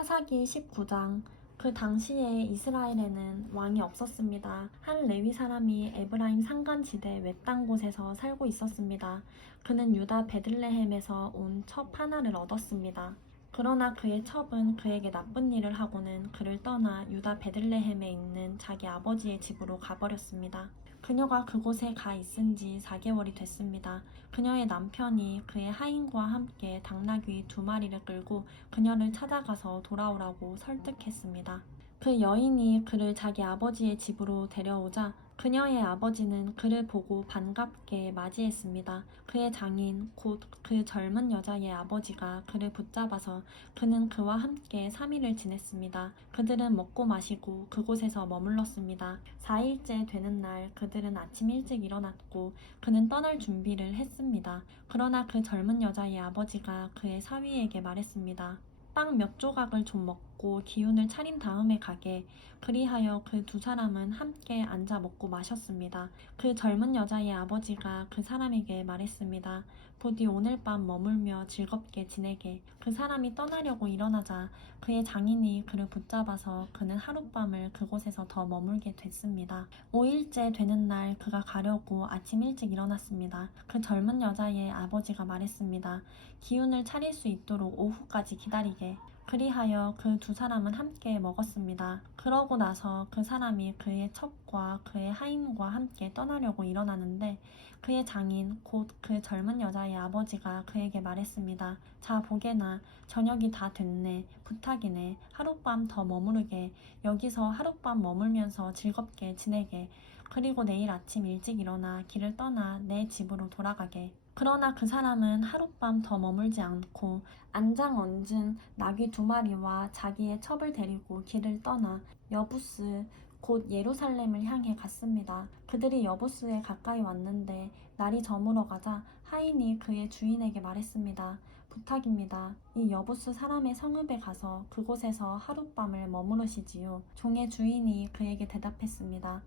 사사기 19장. 그 당시에 이스라엘에는 왕이 없었습니다. 한 레위 사람이 에브라임 산간지대 외딴 곳에서 살고 있었습니다. 그는 유다 베들레헴에서 온 첩 하나를 얻었습니다. 그러나 그의 첩은 그에게 나쁜 일을 하고는 그를 떠나 유다 베들레헴에 있는 자기 아버지의 집으로 가버렸습니다. 그녀가 그곳에 가 있은 지 4개월이 됐습니다. 그녀의 남편이 그의 하인과 함께 당나귀 2마리를 끌고 그녀를 찾아가서 돌아오라고 설득했습니다. 그 여인이 그를 자기 아버지의 집으로 데려오자 그녀의 아버지는 그를 보고 반갑게 맞이했습니다. 그의 장인, 곧 그 젊은 여자의 아버지가 그를 붙잡아서 그는 그와 함께 3일을 지냈습니다. 그들은 먹고 마시고 그곳에서 머물렀습니다. 4일째 되는 날 그들은 아침 일찍 일어났고 그는 떠날 준비를 했습니다. 그러나 그 젊은 여자의 아버지가 그의 사위에게 말했습니다. 빵 몇 조각을 좀 먹고 기운을 차린 다음에 가게. 그리하여 그 2사람은 함께 앉아 먹고 마셨습니다. 그 젊은 여자의 아버지가 그 사람에게 말했습니다. 부디 오늘 밤 머물며 즐겁게 지내게. 그 사람이 떠나려고 일어나자 그의 장인이 그를 붙잡아서 그는 하룻밤을 그곳에서 더 머물게 됐습니다. 5일째 되는 날 그가 가려고 아침 일찍 일어났습니다. 그 젊은 여자의 아버지가 말했습니다. 기운을 차릴 수 있도록 오후까지 기다리게. 그리하여 그 2사람은 함께 먹었습니다. 그러고 나서 그 사람이 그의 첩과 그의 하인과 함께 떠나려고 일어나는데 그의 장인 곧 그 젊은 여자의 아버지가 그에게 말했습니다. 자 보게나 저녁이 다 됐네. 부탁이네. 하룻밤 더 머무르게. 여기서 하룻밤 머물면서 즐겁게 지내게. 그리고 내일 아침 일찍 일어나 길을 떠나 내 집으로 돌아가게. 그러나 그 사람은 하룻밤 더 머물지 않고 안장 얹은 나귀 2마리와 자기의 첩을 데리고 길을 떠나 여부스 곧 예루살렘을 향해 갔습니다. 그들이 여부스에 가까이 왔는데 날이 저물어가자 하인이 그의 주인에게 말했습니다. 부탁입니다. 이 여부스 사람의 성읍에 가서 그곳에서 하룻밤을 머무르시지요. 종의 주인이 그에게 대답했습니다.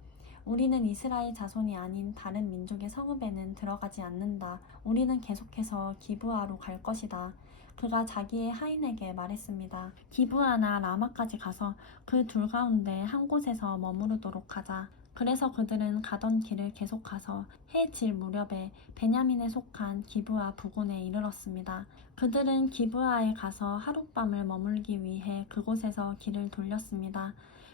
우리는 이스라엘 자손이 아닌 다른 민족의 성읍에는 들어가지 않는다. 우리는 계속해서 기브아로 갈 것이다. 그가 자기의 하인에게 말했습니다. 기브아나 라마까지 가서 그 둘 가운데 한 곳에서 머무르도록 하자. 그래서 그들은 가던 길을 계속 가서 해 질 무렵에 베냐민에 속한 기브아 부근에 이르렀습니다. 그들은 기브아에 가서 하룻밤을 머물기 위해 그곳에서 길을 돌렸습니다.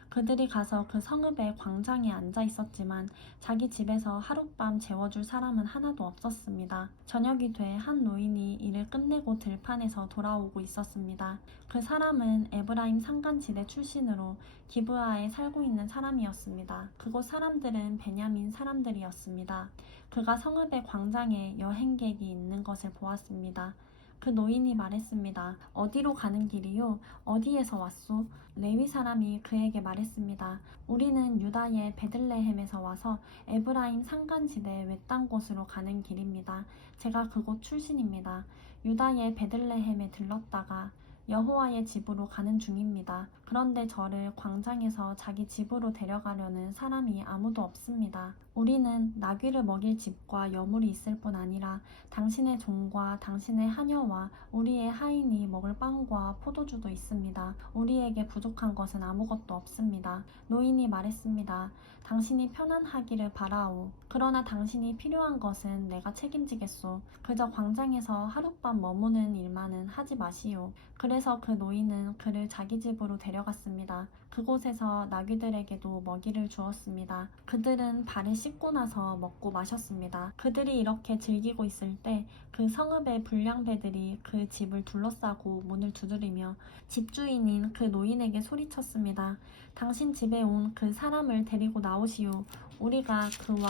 그들이 가서 그 성읍의 광장에 앉아 있었지만 자기 집에서 하룻밤 재워줄 사람은 하나도 없었습니다. 저녁이 돼 한 노인이 일을 끝내고 들판에서 돌아오고 있었습니다. 그 사람은 에브라임 산간지대 출신으로 기브아에 살고 있는 사람이었습니다. 그곳 사람들은 베냐민 사람들이었습니다. 그가 성읍의 광장에 여행객이 있는 것을 보았습니다. 그 노인이 말했습니다. 어디로 가는 길이요? 어디에서 왔소? 레위 사람이 그에게 말했습니다. 우리는 유다의 베들레헴에서 와서 에브라임 산간지대 외딴 곳으로 가는 길입니다. 제가 그곳 출신입니다. 유다의 베들레헴에 들렀다가 여호와의 집으로 가는 중입니다. 그런데 저를 광장에서 자기 집으로 데려가려는 사람이 아무도 없습니다. 우리는 나귀를 먹일 집과 여물이 있을 뿐 아니라 당신의 종과 당신의 하녀와 우리의 하인이 먹을 빵과 포도주도 있습니다. 우리에게 부족한 것은 아무것도 없습니다. 노인이 말했습니다. 당신이 편안하기를 바라오. 그러나 당신이 필요한 것은 내가 책임지겠소. 그저 광장에서 하룻밤 머무는 일만은 하지 마시오. 그래서 그 노인은 그를 자기 집으로 데려갔습니다. 그곳에서 나귀들에게도 먹이를 주었습니다. 그들은 발을 씻고 나서 먹고 마셨습니다. 그들이 이렇게 즐기고 있을 때 그 성읍의 불량배들이 그 집을 둘러싸고 문을 두드리며 집주인인 그 노인에게 소리쳤습니다. 당신 집에 온 그 사람을 데리고 나오시오. 우리가 그와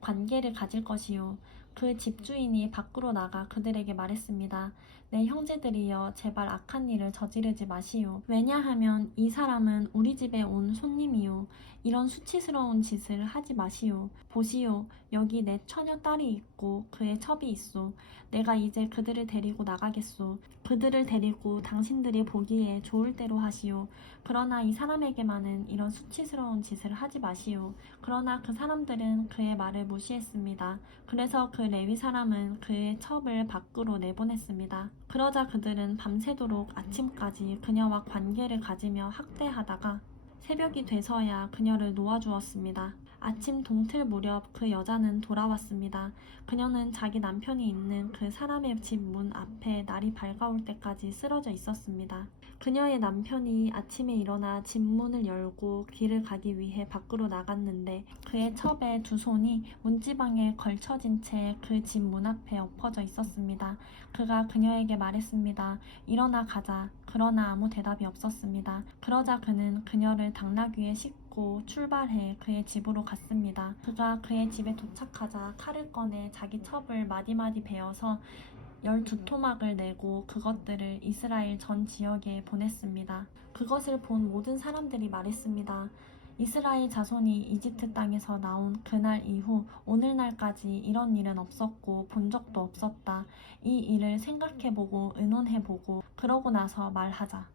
관계를 가질 것이요. 그 집주인이 밖으로 나가 그들에게 말했습니다. 내 형제들이여 제발 악한 일을 저지르지 마시오. 왜냐하면 이 사람은 우리 집에 온 손님이요. 이런 수치스러운 짓을 하지 마시오. 보시오. 여기 내 처녀 딸이 있고 그의 첩이 있소. 내가 이제 그들을 데리고 나가겠소. 그들을 데리고 당신들이 보기에 좋을 대로 하시오. 그러나 이 사람에게만은 이런 수치스러운 짓을 하지 마시오. 그러나 그 사람들은 그의 말을 무시했습니다. 그래서 그 레위 사람은 그의 첩을 밖으로 내보냈습니다. 그러자 그들은 밤새도록 아침까지 그녀와 관계를 가지며 학대하다가 새벽이 돼서야 그녀를 놓아주었습니다. 아침 동틀 무렵 그 여자는 돌아왔습니다. 그녀는 자기 남편이 있는 그 사람의 집 문 앞에 날이 밝아올 때까지 쓰러져 있었습니다. 그녀의 남편이 아침에 일어나 집 문을 열고 길을 가기 위해 밖으로 나갔는데 그의 첩에 두 손이 문지방에 걸쳐진 채 그 집 문 앞에 엎어져 있었습니다. 그가 그녀에게 말했습니다. 일어나 가자. 그러나 아무 대답이 없었습니다. 그러자 그는 그녀를 당나귀에 싣고 출발해 그의 집으로 갔습니다. 그가 그의 집에 도착하자 칼을 꺼내 자기 첩을 마디마디 베어서 12토막을 내고 그것들을 이스라엘 전 지역에 보냈습니다. 그것을 본 모든 사람들이 말했습니다. 이스라엘 자손이 이집트 땅에서 나온 그날 이후 오늘날까지 이런 일은 없었고 본 적도 없었다. 이 일을 생각해보고 의논해보고 그러고 나서 말하자.